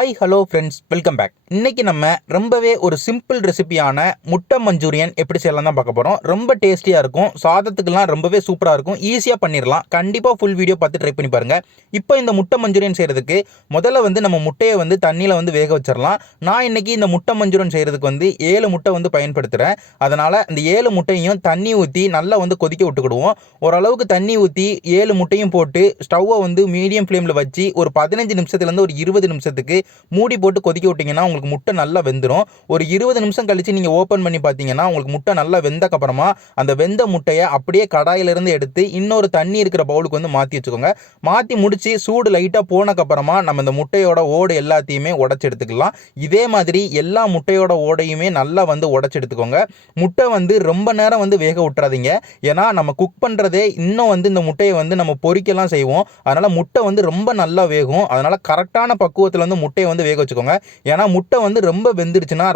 Hi hello friends, welcome back. இன்னைக்கு நம்ம ரொம்பவே ஒரு சிம்பிள் ரெசிபியான முட்டை மஞ்சூரியன் எப்படி செய்யலாம் தான் பார்க்க போகிறோம். ரொம்ப டேஸ்டியாக இருக்கும், சாதத்துக்குலாம் ரொம்பவே சூப்பராக இருக்கும், ஈஸியாக பண்ணிடலாம். கண்டிப்பாக ஃபுல் வீடியோ பார்த்து ட்ரை பண்ணி பாருங்கள். இப்போ இந்த முட்டை மஞ்சூரியன் செய்கிறதுக்கு முதல்ல நம்ம முட்டையை தண்ணியில் வேக வச்சிடலாம். நான் இன்னைக்கு இந்த முட்டை மஞ்சூரியன் செய்கிறதுக்கு 7 முட்டை பயன்படுத்துகிறேன். அதனால் இந்த 7 முட்டையும் தண்ணி ஊற்றி நல்லா கொதிக்க விட்டுக்கிடுவோம். ஓரளவுக்கு தண்ணி ஊற்றி 7 முட்டையும் போட்டு ஸ்டவ்வை மீடியம் ஃப்ளேமில் வச்சு ஒரு 15 நிமிஷத்துலேருந்து ஒரு 20 நிமிஷத்துக்கு மூடி போட்டு கொதிக்க விட்டீங்கன்னா உங்களுக்கு முட்டை நல்லா வெந்துடும். ஒரு 20 நிமிஷம் கழிச்சு நீங்கள் ஓப்பன் பண்ணி பார்த்தீங்கன்னா உங்களுக்கு முட்டை நல்லா வெந்தக்கப்புறமா அந்த வெந்த முட்டையை அப்படியே கடாயிலிருந்து எடுத்து இன்னொரு தண்ணி இருக்கிற பவுலுக்கு மாற்றி வச்சுக்கோங்க. மாற்றி முடிச்சு சூடு லைட்டாக போனக்கப்புறமா நம்ம இந்த முட்டையோட ஓடு எல்லாத்தையுமே உடச்சி எடுத்துக்கலாம். இதே மாதிரி எல்லா முட்டையோட ஓடையுமே நல்லா உடச்சி எடுத்துக்கோங்க. முட்டை ரொம்ப நேரம் வேக விட்டுறாதீங்க. ஏன்னா நம்ம குக் பண்ணுறதே இன்னும் இந்த முட்டையை நம்ம பொரிக்கலாம் செய்வோம். அதனால் முட்டை ரொம்ப நல்லா வேகும். அதனால் கரெக்டான பக்குவத்தில் முட்டையை வேக வச்சுக்கோங்க. ஏன்னா முட்டை ரொம்ப வெந்துடுச்சுன்னா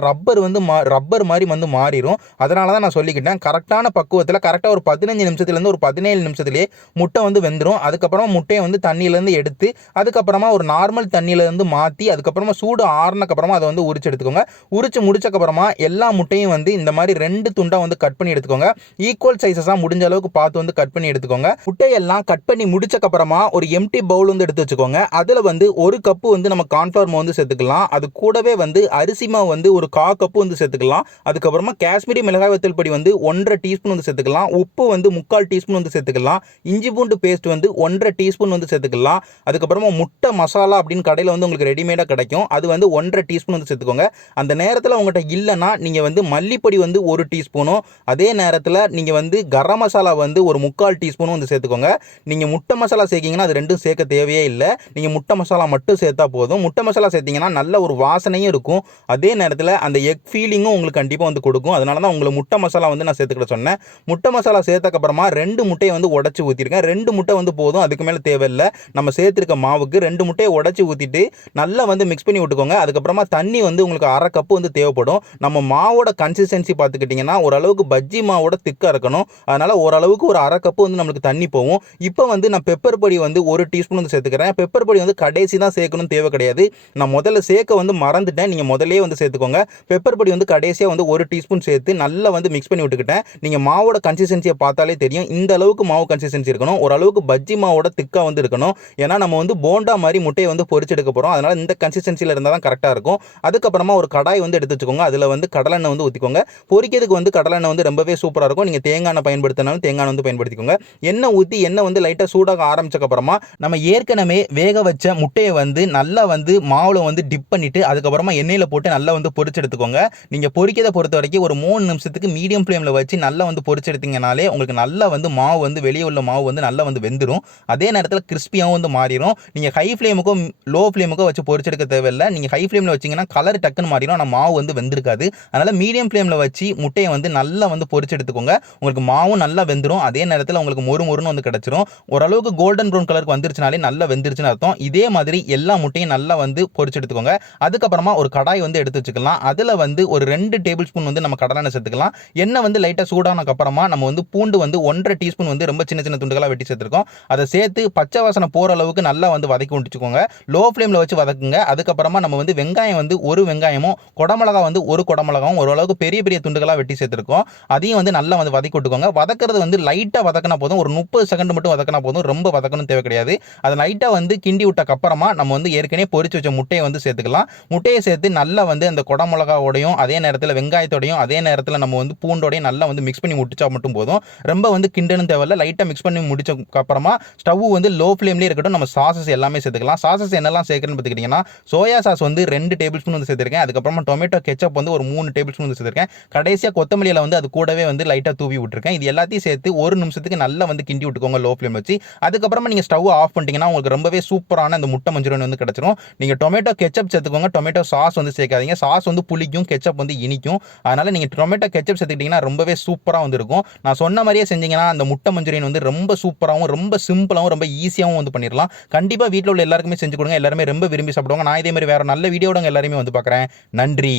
ரப்பர் மாதிரி மாறிடும். அதனால தான் நான் சொல்லிக்கிட்டேன், கரெக்டான பக்குவத்தில் கரெக்டாக ஒரு 15 நிமிஷத்துலேருந்து ஒரு 17 நிமிஷத்துலேயே முட்டை வெந்துடும். அதுக்கப்புறமா முட்டையை தண்ணியிலேருந்து எடுத்து அதுக்கப்புறமா ஒரு நார்மல் தண்ணியிலேருந்து மாற்றி அதுக்கப்புறமா சூடு ஆறுனக்கப்புறமா அதை உரிச்சு எடுத்துக்கோங்க. உரிச்சு முடிச்சக்கப்புறமா எல்லா முட்டையும் இந்த மாதிரி 2 துண்டாக கட் பண்ணி எடுத்துக்கோங்க. ஈக்குவல் சைஸஸாக முடிஞ்ச அளவுக்கு பார்த்து கட் பண்ணி எடுத்துக்கோங்க. முட்டையெல்லாம் கட் பண்ணி முடிச்சக்கப்புறமா ஒரு எம்டி பவுல் எடுத்து வச்சுக்கோங்க. அதில் ஒரு கப்பு நம்ம கார்ன்ஃப்ளவர் மாவு சேர்த்துக்கலாம். அது கூடவே அரிசி மாவு ஒரு 1/4 கப்பு சேர்த்துக்கலாம். அதுக்கப்புறமா காஷ்மீரி மிளகாய் வத்தல் பொடி 1.5 டீஸ்பூன் சேர்த்துக்கலாம். உப்பு 3/4 டீஸ்பூன் சேர்த்துக்கலாம். இஞ்சி பூண்டு பேஸ்ட் 1.5 டீஸ்பூன் சேர்த்துக்கலாம். அதுக்கப்புறமா முட்டை மசாலா அப்படின்னு கடையில் உங்களுக்கு ரெடிமேடாக கிடைக்கும். அது 1.5 டீஸ்பூன் சேர்த்துக்கோங்க. அந்த நேரத்தில் உங்கள்கிட்ட இல்லைன்னா நீங்கள் மல்லிப்பொடி 1 டீஸ்பூனும், அதே நேரத்தில் நீங்கள் கரம் மசாலா ஒரு 3/4 டீஸ்பூனும் சேர்த்துக்கோங்க. நீங்கள் முட்டை மசாலா சேர்க்கிங்கன்னா அது ரெண்டும் சேர்க்க தேவையே இல்லை. நீங்கள் முட்டை மசாலா மட்டும் சேர்த்தா போதும். முட்டை மசாலா சேர்த்திங்கன்னா நல்ல ஒரு வாசனையும் இருக்கும். அதே நேரத்தில் அந்த எக் ஃபீலிங்கும் உங்களுக்கு கண்டிப்பாக கொடுக்கும். அதனால தான் உங்களை முட்டை மசாலா நான் சேர்த்துக்கிட சொன்னேன். முட்டை மசாலா சேர்த்தக்கப்புறமா 2 முட்டையை உடச்சி ஊற்றிருக்கேன். 2 முட்டை போதும், அதுக்கு மேலே தேவையில்லை. நம்ம சேர்த்துருக்க மாவுக்கு 2 முட்டையை உடச்சி ஊற்றிட்டு நல்லா மிக்ஸ் பண்ணி விட்டுக்கோங்க. அதுக்கப்புறமா தண்ணி உங்களுக்கு 1/2 கப்பு தேவைப்படும். நம்ம மாவோட கன்சிஸ்டன்சி பார்த்துக்கிட்டிங்கன்னா ஓரளவுக்கு பஜ்ஜி மாவோட திக்காக இருக்கணும். அதனால் ஓரளவுக்கு ஒரு 1/2 கப்பு நம்மளுக்கு தண்ணி போகும். இப்போ நான் பெப்பர் பொடி 1 டீஸ்பூன் சேர்த்துக்கிறேன். பெப்பர் பொடி கடைசி தான் சேர்க்கணும் தேவை கிடையாது. நான் முதல்ல சேர்க்க மறந்துட்டேன். நீங்கள் முதலே சேர்த்துக்கோங்க. பெப்பர் பொடி கடைசியாக 1 டீஸ்பூன் சேர்த்து நல்லா மிக்ஸ் பண்ணி விட்டுக்கிட்டேன். நீங்கள் மாவோட கன்சிஸ்டன்சியை பார்த்தாலே தெரியும். இந்த அளவுக்கு மாவு கன்சிஸ்டன்சி இருக்கணும். ஓரளவுக்கு பஜ்ஜி மாவோட திக்காக இருக்கணும். ஏன்னா நம்ம போண்டா மாதிரி முட்டையை பொரிச்சு எடுக்க போகிறோம். அதனால் இந்த கன்சிஸ்டன்சியில் இருந்தால் தான் கரெக்டாக இருக்கும். அதுக்கப்புறமா ஒரு கடாய் எடுத்து வச்சுக்கோங்க. அதில் கடலெண்ணெய் ஊற்றிக்கோங்க. பொரிக்கிறதுக்கு கடலெண்ணெய் ரொம்பவே சூப்பராக இருக்கும். நீங்கள் தேங்காய் எண்ணெய் பயன்படுத்தினாலும் தேங்காய் எண்ணெய் பயன்படுத்திக்கோங்க. எண்ணெய் ஊற்றி எண்ணெய் லைட்டாக சூடாக ஆரம்பிச்சக்கப்புறமா நம்ம ஏற்கனவே வேக வச்ச முட்டையை நல்லா மாவில் டிப் பண்ணிவிட்டு அதுக்கப்புறமா எண்ணெயில் போட்டு நல்லா பொரிச்சு எடுத்துக்கோங்க. நீங்கள் பொரிக்கிறத பொறுத்த வரைக்கும் ஒரு 3 நிமிஷத்துக்கு மீடியம் ஃப்ளேமில் வச்சு நல்லா பொரிச்சு எடுத்தீங்கனாலே உங்களுக்கு நல்லா மாவு வெளியே உள்ள மாவு நல்லா வெந்துடும். அதே நேரத்தில் கிறிஸ்பியாகவும் மாறிடும். நீங்கள் ஹை ஃப்ளேமுக்கும் லோ ஃப்ளேமுக்கும் வச்சு பொரிச்சு எடுக்க தேவையில்லை. நீங்கள் ஹை ஃப்ளேமில் வச்சிங்கன்னா கலர் டக்குன்னு மாறிடும். ஆனால் மாவு வெந்திருக்காது. அதனால் மீடியம் ஃப்ளேமில் வச்சு முட்டையை நல்லா பொரிச்சு எடுத்துக்கோங்க. உங்களுக்கு மாவும் நல்லா வெந்துடும். அதே நேரத்தில் உங்களுக்கு மொறுன்னு கிடச்சிரும். ஓரளவுக்கு கோல்டன் ப்ரௌன் கலருக்கு வந்துருச்சுனாலே நல்லா வெந்துருச்சுன்னு அர்த்தம். இதே மாதிரி எல்லா முட்டையும் நல்லா பொரிச்சு எடுத்துக்கோங்க. அதுக்கப்புறமா ஒரு கடாய் எடுத்து வச்சுக்கலாம். அதில் ஒரு 2 டேபிள் ஸ்பூன் நம்ம கடலெண்ணெய் சேர்த்துக்கலாம். எண்ணெய் லைட்டாக சூடானக்கு அப்புறமா நம்ம பூண்டு 1.5 டீஸ்பூன் ரொம்ப சின்ன சின்ன துண்டுகளாக வெட்டி சேர்த்துருக்கோம். அதை சேர்த்து பச்சை வாசனை போகிற அளவுக்கு நல்லா வதக்கி விட்டுச்சுக்கோங்க. லோ ஃப்ளேமில் வச்சு வதக்குங்க. அதுக்கப்புறமா நம்ம வெங்காயம் ஒரு வெங்காயமும் குடமிளகா ஒரு குடமிளகாவும் ஓரளவுக்கு பெரிய பெரிய துண்டுகளாக வெட்டி சேர்த்துருக்கோம். அதையும் நல்லா வதக்கி விட்டுக்கோங்க. வதக்கிறது லைட்டாக வதக்கினா போதும். ஒரு 30 செகண்ட் மட்டும் வதக்கினா போதும். ரொம்ப வதக்கணும் தேவை கிடையாது. அதை லைட்டாக கிண்டி விட்டக்கு அப்புறமா நம்ம ஏற்கனவே பொரிச்சு வச்ச முட்டையை சேர்த்துக்கலாம். முட்டையை சேர்த்து நல்லா அந்த குடமிளகாவோடையும் அதே நேரத்தில் வெங்காயத்தோடையும் அதே நேரத்தில் நம்ம பூண்டோடையும் நல்லா மிக்ஸ் பண்ணி முடிச்சா மட்டும் போதும். ரொம்ப கிண்டனும் தேவையில்லை. லைட்டாக மிக்ஸ் பண்ணி முடிச்சதுக்கு அப்புறமா ஸ்டவ் லோ ஃப்ளேம்லேயே இருக்கட்டும். நம்ம சாசஸ் எல்லாமே சேர்த்துக்கலாம். சாசஸ் என்னெல்லாம் சேர்க்கணும்னு பார்த்துக்கிட்டிங்கன்னா சோயா சாஸ் 2 டேபிள் ஸ்பூன் சேர்த்துருக்கேன். அதுக்கப்புறமா டொமேட்டோ கெச்சப் ஒரு 3 டேபிள் ஸ்பூன் சேர்த்துருக்கேன். கடைசியாக கொத்தமல்லியில் அது கூடவே லைட்டாக தூவி விட்டுருக்கேன். இது எல்லாத்தையும் சேர்த்து 1 நிமிஷத்துக்கு நல்லா கிண்டி விட்டுக்கோங்க லோ ஃப்ளேம் வச்சு. அதுக்கப்புறமா நீங்கள் ஸ்டவ் ஆஃப் பண்ணிட்டீங்கன்னா உங்களுக்கு ரொம்பவே சூப்பரான அந்த முட்டை மஞ்சூரியன் கிடைச்சிரும். நீங்கள் டொமேட்டோ கெச்சப் சேர்த்துக்கோங்க. டொமேட்டோ சாஸ் சேர்க்காதீங்க. சாஸ் புளிக்கும், கெச்சப் இனிக்கும். அதனால நீங்கள் டொமேட்டோ கெச்சப் சேர்த்துக்கிட்டீங்கன்னா ரொம்பவே சூப்பராக இருக்கும். நான் சொன்ன மாதிரியே செஞ்சீங்கன்னா அந்த முட்டை மஞ்சூரியன் ரொம்ப சூப்பராகவும் ரொம்ப சிம்பிளாகவும் ரொம்ப ஈஸியாகவும் பண்ணிடலாம். கண்டிப்பாக வீட்டில் உள்ள எல்லாருக்குமே செஞ்சு கொடுங்க. எல்லாருமே ரொம்ப விரும்பி சாப்பிடுவாங்க. நான் இதே மாதிரி வேற நல்ல வீடியோட எல்லாருமே பார்க்குறேன். நன்றி.